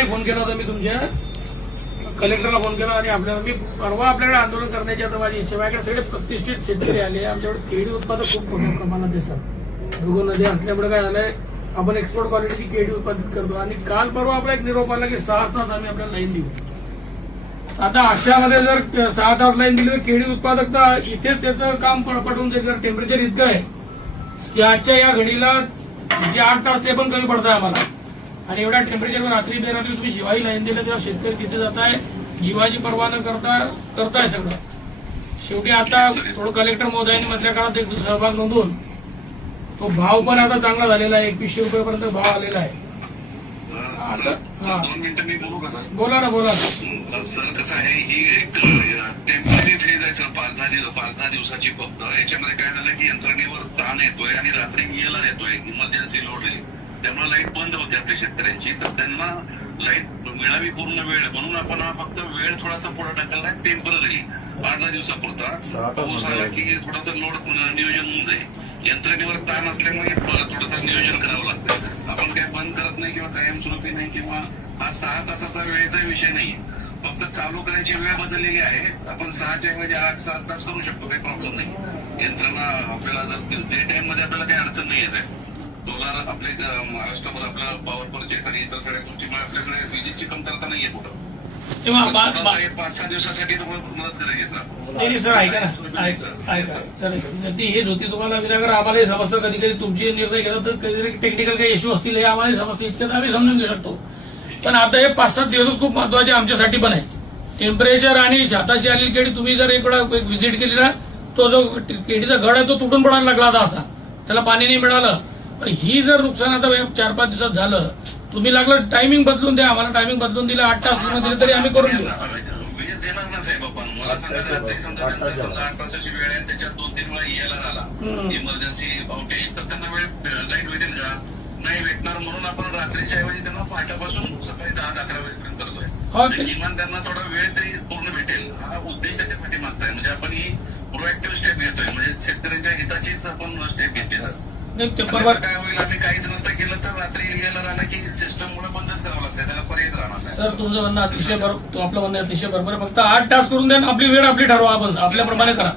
कलेक्टरलाही phone केला होता मी, तुमच्या कलेक्टरला फोन केला आणि आपल्याला मी परवा आपल्याकडे आंदोलन करण्याची आता माझी इच्छा. माझ्याकडे सगळे प्रतिष्ठित शेतकरी आले. आमच्याकडे केळी उत्पादक खूप मोठ्या प्रमाणात आहे सर. भुगो नदी असल्यामुळे काय झालंय, आपण एक्सपोर्ट क्वालिटीची केळी उत्पादित करतो. आणि काल परवा आपला एक निरोप आला की 6 तास आम्ही आपल्याला लाईन देऊ. आता अशामध्ये जर 6 तास लाईन दिली तर केळी उत्पादकता इथेच त्याचं काम पटवून जाईल. कारण टेम्परेचर इतकं आहे की आजच्या या घडीला जे 8 तास ते पण कमी पडत आहे आम्हाला. आणि एवढ्या टेम्परेचरवर रात्री बेरात्री तुम्ही जीवाही लाईन दिलं तेव्हा शेतकरी तिथे जात आहे, जीवाची पर्वा न करताय सगळं. शेवटी आता थोडं कलेक्टर महोदयांनी मधल्या काळात एक सहभाग नोंदवून तो भाव पण आता चांगला झालेला आहे. 2100 रुपयापर्यंत भाव आलेला आहे. आता 2 मिनिटं मी बोलू का सर? बोला ना. सर कसं आहे, ही एक टेम्पररी फेज आहे सर, 5-10 दिवसाची फक्त. याच्यामध्ये काय झालं की यंत्रणेवर ताण येतोय आणि रात्री येला येतोय, इमर्जन्सी लोड आहे, त्यामुळे लाईट बंद होते आपल्या शेतकऱ्यांची. तर त्यांना लाईट मिळावी पूर्ण वेळ, म्हणून आपण हा फक्त वेळ थोडासा पुढे टाकला आहे टेम्पररी 8-10 दिवसापुरता. पाऊस आला की थोडासा लोड नियोजन होऊन जाईल. यंत्रणेवर ताण असल्यामुळे थोडंसं नियोजन करावं लागतं. आपण काय बंद करत नाही किंवा कायमस्वरूपी नाही, किंवा हा 6 तासाचा वेळेचा विषय नाही. फक्त चालू करायची वेळ बदललेली आहे. आपण 6च्या ऐवजी 8-7 तास करू शकतो, काही प्रॉब्लेम नाही. यंत्रणा आपल्याला जर डे टाइम मध्ये आपल्याला काही अडचण नाही आहे. सोलार आपले महाराष्ट्रभर आपला पॉवर परचेस आणि इतर सगळ्या गोष्टीमुळे आपल्याकडे विजेची कमतरता नाहीये कुठं. 5-6 दिवसासाठी मदत करायची सर. नाही सर, ऐका सर, ती हेच होती तुम्हाला विनागर आम्हालाही समजतं. कधी कधी तुमचे निर्णय घेतात तर कधीतरी टेक्निकल काही इश्यू असतील हे आम्हालाही समजतं, इतक्यात आम्ही समजून घेऊ शकतो. पण आता हे 5-7 दिवसच खूप महत्वाचे आमच्यासाठी पण आहे. टेम्परेचर आणि हाताशी आलेली केळी तुम्ही जर एक व्हिजिट केली ना, तो जो केळीचा घड आहे तो तुटून पडायला लागला आता असा, त्याला पाणी नाही मिळालं. ही जर नुकसान आता 4-5 दिवसात झालं, तुम्ही लागलं टायमिंग बदलून द्या. आम्हाला टायमिंग बदलून दिलं, 8 तास पूर्ण दिले तरी आम्ही करून देऊ. वीज देणार ना साहेब आपण. मला सांगा, समजा 8 तासाची वेळ आहे, त्याच्यात 2-3 वेळा यायला आला इमर्जन्सी आउटेज, तर त्यांना वेळ लाईट भेटेल का? नाही भेटणार. म्हणून आपण रात्रीच्या ऐवजी त्यांना पहाटापासून सकाळी 10-11 वेळेपर्यंत करतोय. किमान त्यांना थोडा वेळ तरी पूर्ण भेटेल. हा उद्देश त्याच्यासाठी मागचा आहे. म्हणजे आपण ही प्रोएक्टिव्ह स्टेप घेतोय, म्हणजे शेतकऱ्यांच्या हिताचीच आपण स्टेप घेतली सर. काय होईल, आम्ही काहीच नसतं केलं तर रात्री यायला राहिलं की सिस्टम मुळे बंदच करावं लागतं, त्याला पर्याय राहणार नाही. सर तुमचं म्हणणं अतिशय बरोबर, तो आपलं म्हणणं अतिशय बरोबर. फक्त 8 तास करून द्या, आपली वेळ आपली ठरवा, आपण आपल्याप्रमाणे करा.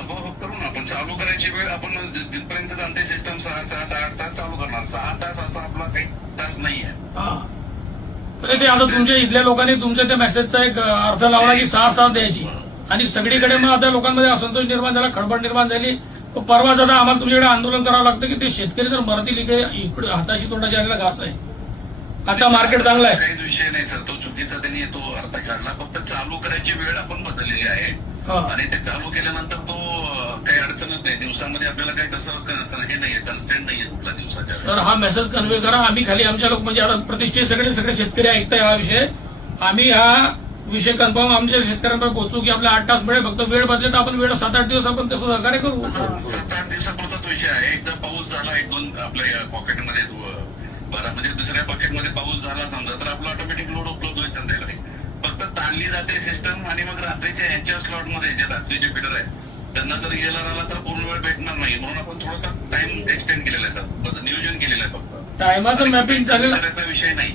हो करू ना आपण. चालू करायची वेळ आपण जिथपर्यंत जाणते सिस्टम 6-8 तास चालू करणार. 6 तास असा आपला काही तास नाहीये. ते आता तुमच्या इथल्या लोकांनी तुमच्या त्या मेसेजचा एक अर्थ लावला की 6 तास द्यायची, आणि सगळीकडे मग आता लोकांमध्ये असंतोष निर्माण झाला, खडबड निर्माण झाली. परवा जाता आम्हाला तुमच्याकडे आंदोलन करावं लागतं की ते शेतकरी जर मरतील. इकडे हाताशी तोंडाशी आलेला घास आहे. आता मार्केट चांगलं आहे, काहीच विषय नाही सर. तो चुकीचा त्यांनी तो अर्थ काढला. फक्त चालू करायची वेळ आपण बदललेली आहे, आणि ते चालू केल्यानंतर तो काही अडचणच नाही. दिवसामध्ये आपल्याला काही तसं हे नाहीये, कन्स्टेंट नाहीये कुठला दिवसाच्या. सर हा मेसेज कन्व्हे करा. आम्ही खाली आमच्या लोक म्हणजे आता प्रतिष्ठित सगळे शेतकरी ऐकताय हा विषय. आम्ही हा विषय कन्फर्म आमच्या शेतकऱ्यांपर्यंत पोहोचू की आपल्या 8 तास मिळेल. फक्त वेळ बदले तर आपण वेळ 7-8 दिवस आपण तसं सहकार्य करू. 7-8 दिवसापुरताच विषय आहे. एकदा पाऊस झाला, 1-2 आपल्या पॉकेटमध्ये बरं, म्हणजे दुसऱ्या पॉकेटमध्ये पाऊस झाला समजा, तर आपलं ऑटोमॅटिक लोड उपलब्ध होईल संध्याकाळी. फक्त ताणली जाते सिस्टम, आणि मग रात्रीच्या ह्यांच्या स्लॉटमध्ये जे रात्रीचे फीडर आहेत त्यांना जर यायला राहिला तर पूर्ण वेळ भेटणार नाही. म्हणून आपण थोडासा टाइम एक्सटेंड केलेला आहे सर, नियोजन केलेलं आहे. फक्त टायमाचं मॅपिंग चालेल, त्याचा विषय नाही.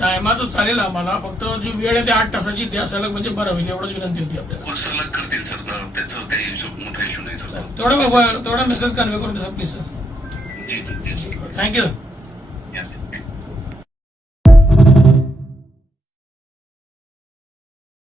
टायमाचं चालेल आम्हाला. फक्त जी वेळ आहे ते 8 तासाची द्या सलग, म्हणजे बरं होईल. एवढंच विनंती होती आपल्याला. सलग करतील सर, त्याचं काही मोठा इश्यू नाही सर. तेवढा मेसेज कन्व्हे करून द्या सर प्लीज सर. थँक्यू.